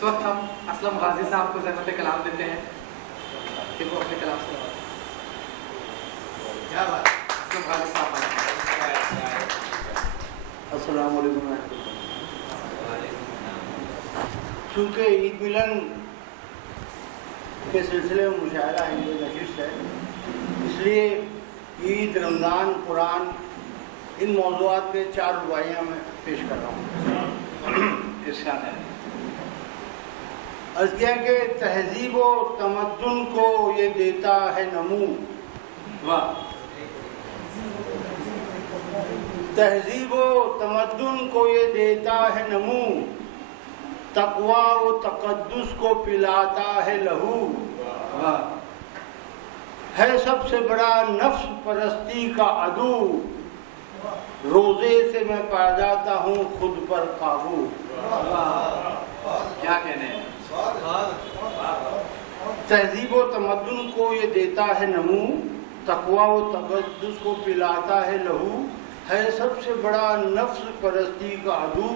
اس وقت ہم اسلم غازی صاحب کو زحمت کلام دیتے ہیں کہ وہ اپنے کلام سے کیا بات اسلم غازی صاحب. السلام علیکم ورحمۃ اللہ. چونکہ عید ملن کے سلسلے میں مشاعرہ ہے، یہ نشست ہے، اس لیے عید، رمضان، قرآن، ان موضوعات کے 4 رباعیاں میں پیش کر رہا ہوں. ارشاد ہے. عرض کیا کہ تہذیب و تمدن کو یہ دیتا ہے نمو. واہ. تہذیب و تمدن کو یہ دیتا ہے نمو، تقویٰ و تقدس کو پلاتا ہے لہو. واہ. ہے سب سے بڑا نفس پرستی کا عدو، روزے سے میں پا جاتا ہوں خود پر قابو. کیا کہنے ہیں. تہذیب و تمدن کو یہ دیتا ہے نمو، تقویٰ و تقدس کو پلاتا ہے لہو، ہے سب سے بڑا نفس پرستی کا عدو،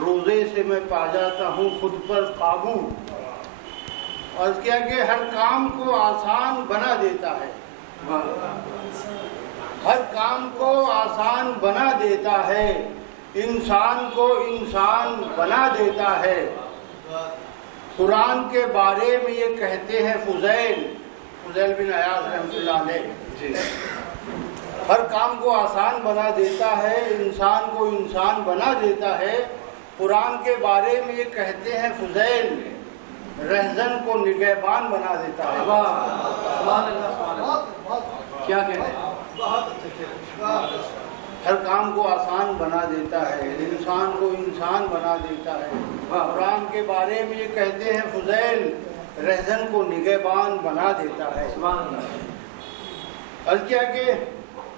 روزے سے میں پا جاتا ہوں خود پر قابو. اور کیا کہ ہر کام کو آسان بنا دیتا ہے، ہر کام کو آسان بنا دیتا ہے، انسان کو انسان بنا دیتا ہے. قرآن کے بارے میں یہ کہتے ہیں فضیل بن عیاض رحمۃ اللہ علیہ، ہر کام کو آسان بنا دیتا ہے، انسان کو انسان بنا دیتا ہے. قرآن کے بارے میں یہ کہتے ہیں فضیل، رہزن کو نگہبان بنا دیتا ہے. سبحان اللہ سبحان اللہ. کیا کہتے ہیں. ہر کام کو آسان بنا دیتا ہے، انسان کو انسان بنا دیتا ہے. قرآن کے بارے میں یہ کہتے ہیں فضیل، رہزن کو نگہبان بنا دیتا ہے. سبحان اللہ. عرض کیا کہ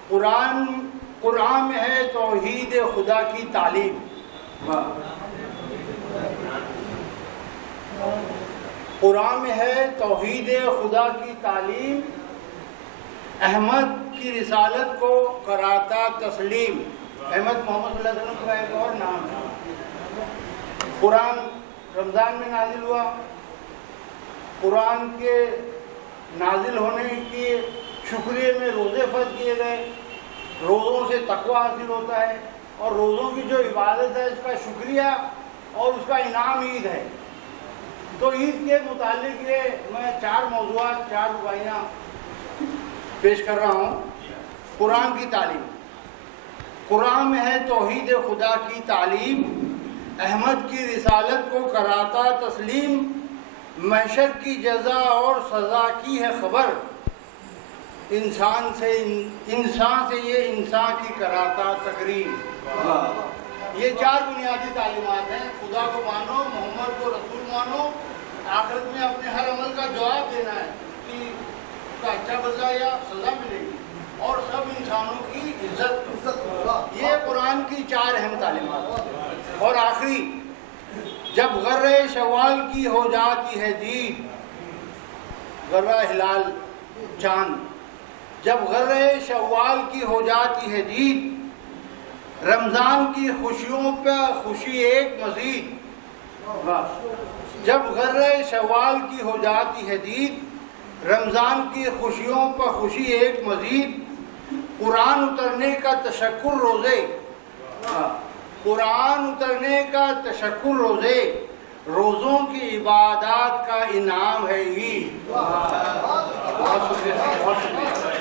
قرآن میں ہے توحید خدا کی تعلیم. قرآن میں ہے توحید خدا کی تعلیم، احمد کی رسالت کو کراتا تسلیم. احمد محمد صلی اللہ علیہ وسلم کا ایک اور نام ہے. قرآن رمضان میں نازل ہوا. قرآن کے نازل ہونے کے شکریہ میں روزے فرض کیے گئے. روزوں سے تقوی حاصل ہوتا ہے، اور روزوں کی جو عبادت ہے اس کا شکریہ اور اس کا انعام عید ہے. تو عید کے متعلق یہ میں 4 موضوعات، 4 رباعیاں پیش کر رہا ہوں. قرآن کی تعلیم. قرآن میں ہے توحید خدا کی تعلیم، احمد کی رسالت کو کراتا تسلیم، محشر کی جزا اور سزا کی ہے خبر، انسان سے یہ انسان کی کراتا تقریم. یہ 4 بنیادی تعلیمات ہیں. خدا کو مانو، محمد کو رسول مانو، آخرت میں اپنے ہر عمل کا جواب دینا ہے، اس کا اچھا بدلہ یا سزا ملے گی، اور سب انسانوں کی عزت. یہ قرآن کی 4 اہم تعلیمات. اور آخری، جب غرہ شوال کی ہو جاتی ہے دید، غرہ ہلال چاند، جب غرہ شوال کی ہو جاتی ہے دید، رمضان کی خوشیوں پہ خوشی ایک مزید. جب غرہ شوال کی ہو جاتی ہے دید، رمضان کی خوشیوں پہ خوشی ایک مزید، قرآن اترنے کا تشکر روزے، قرآن اترنے کا تشکر روزے، روزوں کی عبادات کا انعام ہے عید. بہت شکریہ.